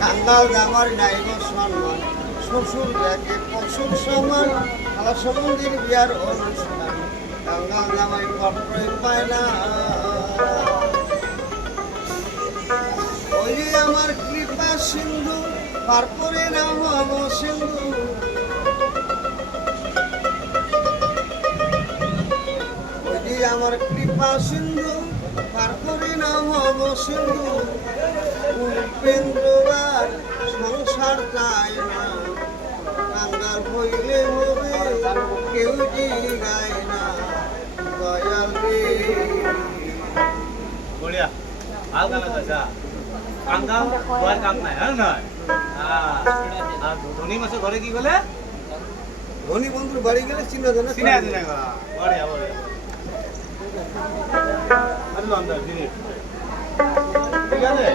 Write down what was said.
কাঙ্গাল জামার নাইব সম্মান শ্বশুর দেখে পশুর সমান আলাসা মন্দির বিয়ার অনুষ্ঠান কাঙ্গাল জামাই কষ্টই পায় না ওই আমার কৃপা সিন্ধু পার করে না হব সিন্ধু ওই আমার কৃপা সিন্ধু পার করে না হব সিন্ধু উপেন্দ্রবার সংসার চায় না কাঙ্গাল হইলে হবে কেউ গায় না দয়াল রে বড়িয়া ভাল গান আছে কাঙ্গাল গোয়ার কাম নাই হ্যাঁ নয় আর ধনী মাসে ঘরে কি বলে ধনী বন্ধুর বাড়ি গেলে চিনা জানা চিনা জানা বড়িয়া বড়িয়া আরে লন্দন ঠিক আছে